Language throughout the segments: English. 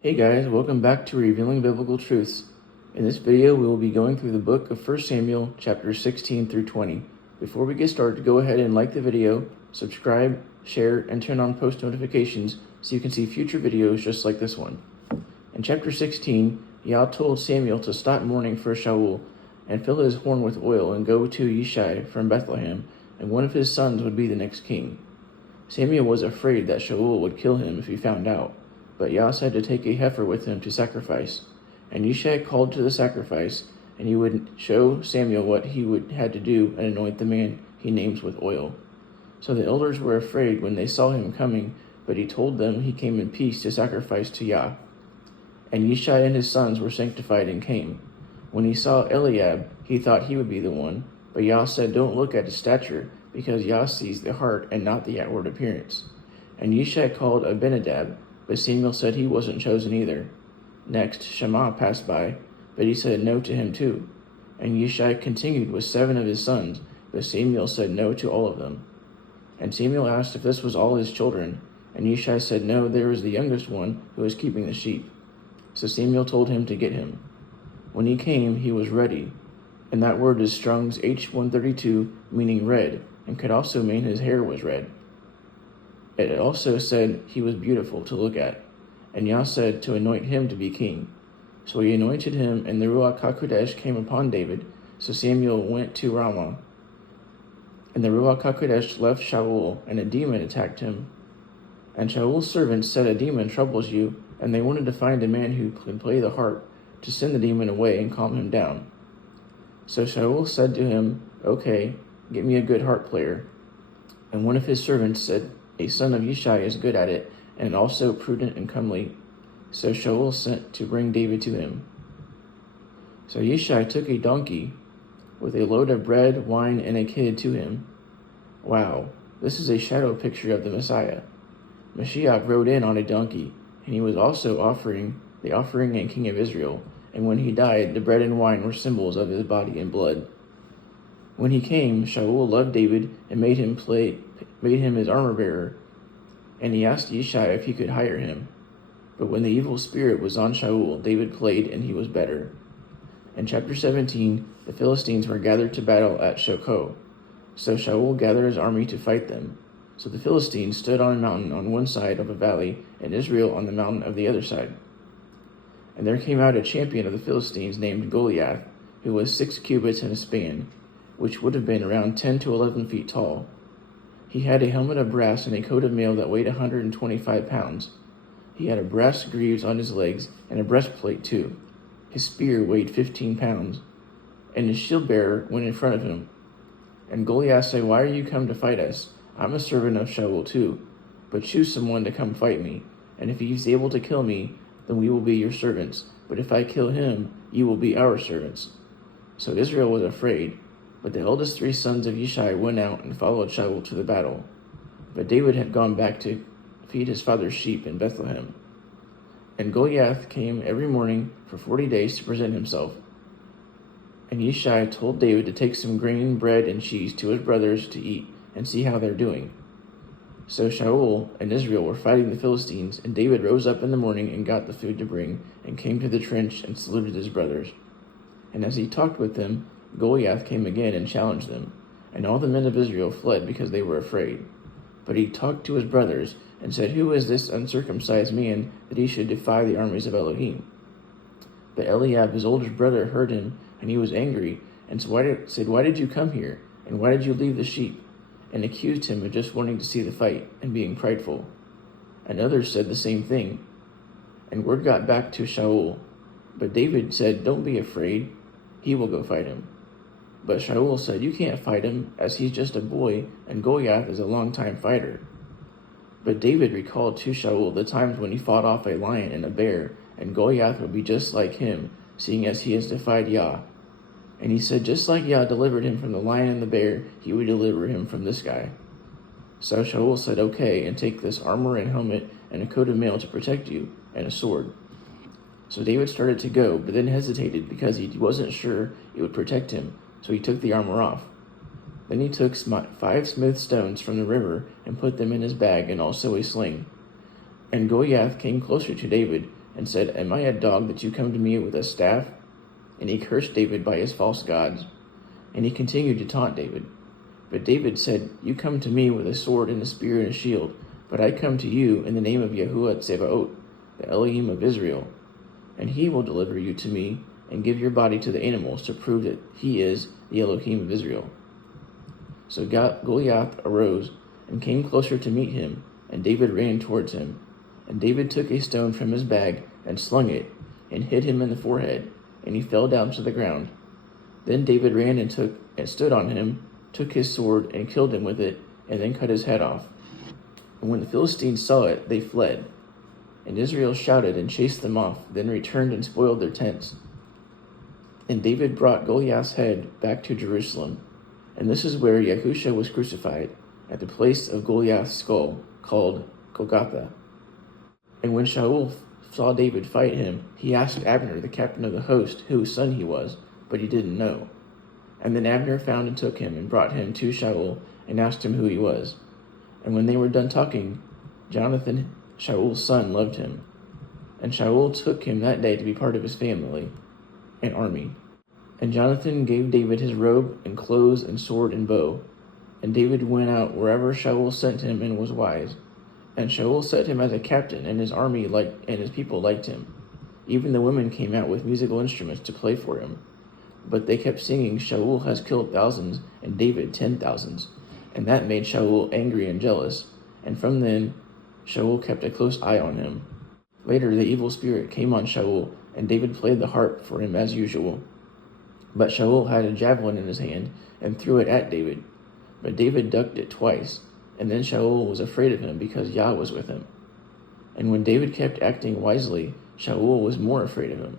Hey guys, welcome back to Revealing Biblical Truths. In this video, we will be going through the book of 1 Samuel, chapters 16 through 20. Before we get started, go ahead and like the video, subscribe, share, and turn on post notifications so you can see future videos just like this one. In chapter 16, Yah told Samuel to stop mourning for Saul and fill his horn with oil and go to Yishai from Bethlehem, and one of his sons would be the next king. Samuel was afraid that Saul would kill him if he found out. But Yah said to take a heifer with him to sacrifice. And Yishai called to the sacrifice, and he would show Samuel what he had to do and anoint the man he names with oil. So the elders were afraid when they saw him coming, but he told them he came in peace to sacrifice to Yah. And Yishai and his sons were sanctified and came. When he saw Eliab, he thought he would be the one, but Yah said, "Don't look at his stature, because Yah sees the heart and not the outward appearance." And Yishai called Abinadab, but Samuel said he wasn't chosen either. Next, Shammah passed by, but he said no to him too. And Yishai continued with 7 of his sons, but Samuel said no to all of them. And Samuel asked if this was all his children, and Yishai said no, there was the youngest one who was keeping the sheep. So Samuel told him to get him. When he came, he was ready, and that word is Strong's H132, meaning red, and could also mean his hair was red. It also said he was beautiful to look at, and Yah said to anoint him to be king. So he anointed him, and the Ruach HaKodesh came upon David. So Samuel went to Ramah. And the Ruach HaKodesh left Shaul, and a demon attacked him. And Shaul's servants said, "A demon troubles you," and they wanted to find a man who could play the harp to send the demon away and calm him down. So Shaul said to him, "Okay, get me a good harp player." And one of his servants said, "A son of Yishai is good at it, and also prudent and comely." So Shaul sent to bring David to him. So Yishai took a donkey with a load of bread, wine, and a kid to him. Wow, this is a shadow picture of the Messiah. Mashiach rode in on a donkey, and he was also the offering and king of Israel. And when he died, the bread and wine were symbols of his body and blood. When he came, Shaul loved David and made him his armor-bearer, and he asked Yishai if he could hire him. But when the evil spirit was on Shaul, David played, and he was better. In chapter 17, the Philistines were gathered to battle at Shochoh. So Shaul gathered his army to fight them. So the Philistines stood on a mountain on one side of a valley, and Israel on the mountain of the other side. And there came out a champion of the Philistines named Goliath, who was 6 cubits in a span, which would have been around 10 to 11 feet tall. He had a helmet of brass and a coat of mail that weighed 125 pounds. He had a brass greaves on his legs and a breastplate too. His spear weighed 15 pounds, and his shield-bearer went in front of him. And Goliath said, "Why are you come to fight us? I'm a servant of Shaul too, but choose someone to come fight me, and if he's able to kill me, then we will be your servants, but if I kill him, you will be our servants." So Israel was afraid. But the eldest 3 sons of Yishai went out and followed Shaul to the battle. But David had gone back to feed his father's sheep in Bethlehem. And Goliath came every morning for 40 days to present himself. And Yishai told David to take some grain, bread, and cheese to his brothers to eat and see how they're doing. So Shaul and Israel were fighting the Philistines, and David rose up in the morning and got the food to bring, and came to the trench and saluted his brothers. And as he talked with them, Goliath came again and challenged them, and all the men of Israel fled because they were afraid. But he talked to his brothers and said, "Who is this uncircumcised man that he should defy the armies of Elohim?" But Eliab, his oldest brother, heard him, and he was angry, and said, "Why did you come here? And why did you leave the sheep?" And accused him of just wanting to see the fight and being prideful. And others said the same thing. And word got back to Shaul. But David said, "Don't be afraid. He will go fight him." But Shaul said, "You can't fight him, as he's just a boy, and Goliath is a long-time fighter." But David recalled to Shaul the times when he fought off a lion and a bear, and Goliath would be just like him, seeing as he has defied Yah. And he said, just like Yah delivered him from the lion and the bear, he would deliver him from this guy. So Shaul said, "Okay, and take this armor and helmet and a coat of mail to protect you, and a sword." So David started to go, but then hesitated because he wasn't sure it would protect him, so he took the armor off. Then he took 5 smooth stones from the river and put them in his bag, and also a sling. And Goliath came closer to David, and said, "Am I a dog that you come to me with a staff?" And he cursed David by his false gods. And he continued to taunt David. But David said, "You come to me with a sword and a spear and a shield, but I come to you in the name of Yahuwah Tsebaot, the Elohim of Israel. And he will deliver you to me and give your body to the animals to prove that he is the Elohim of Israel." So Goliath arose and came closer to meet him, and David ran towards him. And David took a stone from his bag and slung it, and hit him in the forehead, and he fell down to the ground. Then David ran and stood on him, took his sword and killed him with it, and then cut his head off. And when the Philistines saw it, they fled. And Israel shouted and chased them off, then returned and spoiled their tents. And David brought Goliath's head back to Jerusalem. And this is where Yahusha was crucified, at the place of Goliath's skull, called Golgotha. And when Saul saw David fight him, he asked Abner, the captain of the host, whose son he was, but he didn't know. And then Abner found and took him and brought him to Saul and asked him who he was. And when they were done talking, Jonathan, Saul's son, loved him. And Saul took him that day to be part of his family and army. And Jonathan gave David his robe and clothes and sword and bow. And David went out wherever Saul sent him and was wise. And Saul set him as a captain, and his army and his people liked him. Even the women came out with musical instruments to play for him. But they kept singing, "Saul has killed thousands, and David 10,000s." And that made Saul angry and jealous. And from then, Saul kept a close eye on him. Later, the evil spirit came on Saul, and David played the harp for him as usual. But Saul had a javelin in his hand and threw it at David. But David ducked it twice, and then Saul was afraid of him because Yah was with him. And when David kept acting wisely, Saul was more afraid of him.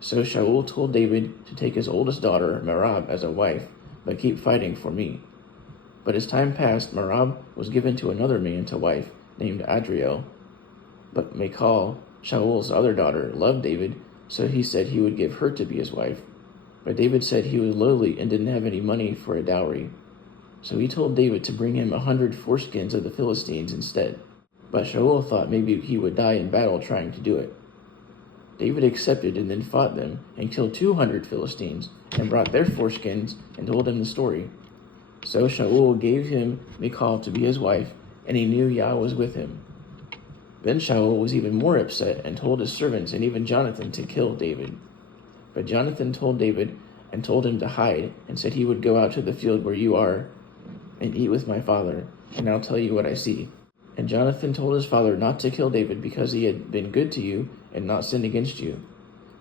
So Saul told David to take his oldest daughter, Merab, as a wife, but keep fighting for me. But as time passed, Merab was given to another man to wife, named Adriel. But Michal, Saul's other daughter, loved David, so he said he would give her to be his wife. But David said he was lowly and didn't have any money for a dowry. So he told David to bring him 100 foreskins of the Philistines instead. But Saul thought maybe he would die in battle trying to do it. David accepted and then fought them and killed 200 Philistines and brought their foreskins and told him the story. So Saul gave him Michal to be his wife, and he knew Yah was with him. Then Saul was even more upset and told his servants and even Jonathan to kill David. But Jonathan told David and told him to hide and said he would go out to the field where you are and eat with my father, and I'll tell you what I see. And Jonathan told his father not to kill David because he had been good to you and not sinned against you.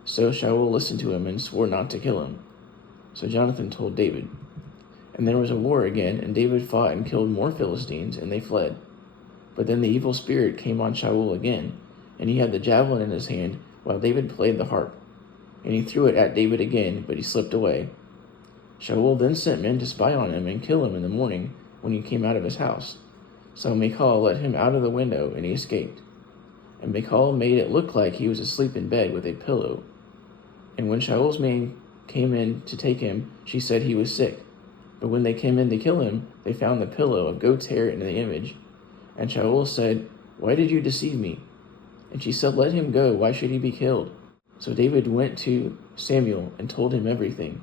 So Saul listened to him and swore not to kill him. So Jonathan told David. And there was a war again, and David fought and killed more Philistines, and they fled. But then the evil spirit came on Saul again, and he had the javelin in his hand while David played the harp. And he threw it at David again, but he slipped away. Saul then sent men to spy on him and kill him in the morning when he came out of his house. So Michal let him out of the window, and he escaped. And Michal made it look like he was asleep in bed with a pillow. And when Saul's men came in to take him, she said he was sick. But when they came in to kill him, they found the pillow of goat's hair in the image. And Saul said, "Why did you deceive me?" And she said, "Let him go. Why should he be killed?" So David went to Samuel and told him everything.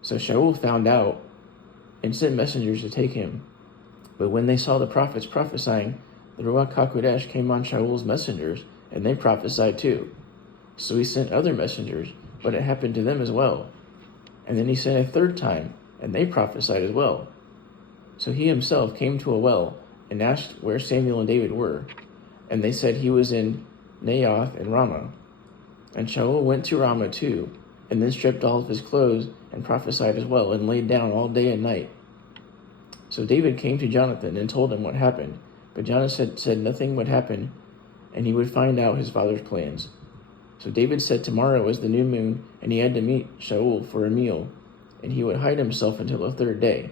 So Saul found out and sent messengers to take him. But when they saw the prophets prophesying, the Ruach HaKodesh came on Saul's messengers, and they prophesied too. So he sent other messengers, but it happened to them as well. And then he sent a third time, and they prophesied as well. So he himself came to a well and asked where Samuel and David were. And they said he was in Naioth and Ramah. And Saul went to Ramah too, and then stripped all of his clothes and prophesied as well, and laid down all day and night. So David came to Jonathan and told him what happened. But Jonathan said nothing would happen, and he would find out his father's plans. So David said tomorrow was the new moon, and he had to meet Saul for a meal, and he would hide himself until the third day.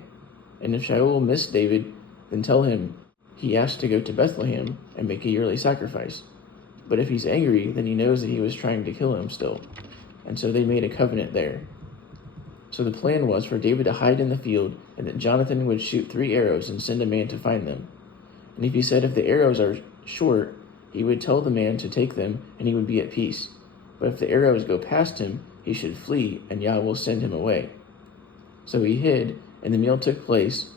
And if Saul missed David, then tell him he asked to go to Bethlehem and make a yearly sacrifice. But if he's angry, then he knows that he was trying to kill him still. And so they made a covenant there. So the plan was for David to hide in the field, and that Jonathan would shoot 3 arrows and send a man to find them. And if he said if the arrows are short, he would tell the man to take them, and he would be at peace. But if the arrows go past him, he should flee, and Yah will send him away. So he hid, and the meal took place.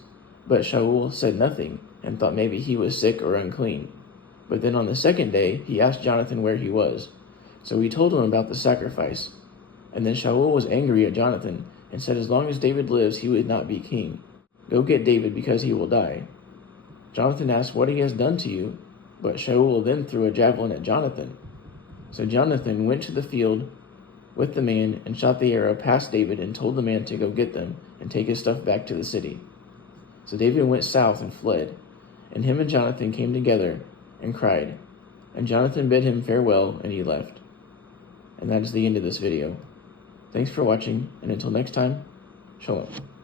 But Shaul said nothing, and thought maybe he was sick or unclean. But then on the second day, he asked Jonathan where he was. So he told him about the sacrifice. And then Shaul was angry at Jonathan, and said, as long as David lives, he would not be king. Go get David, because he will die. Jonathan asked what he has done to you, but Shaul then threw a javelin at Jonathan. So Jonathan went to the field with the man and shot the arrow past David and told the man to go get them and take his stuff back to the city. So David went south and fled, and him and Jonathan came together and cried. And Jonathan bid him farewell, and he left. And that is the end of this video. Thanks for watching, and until next time, Shalom.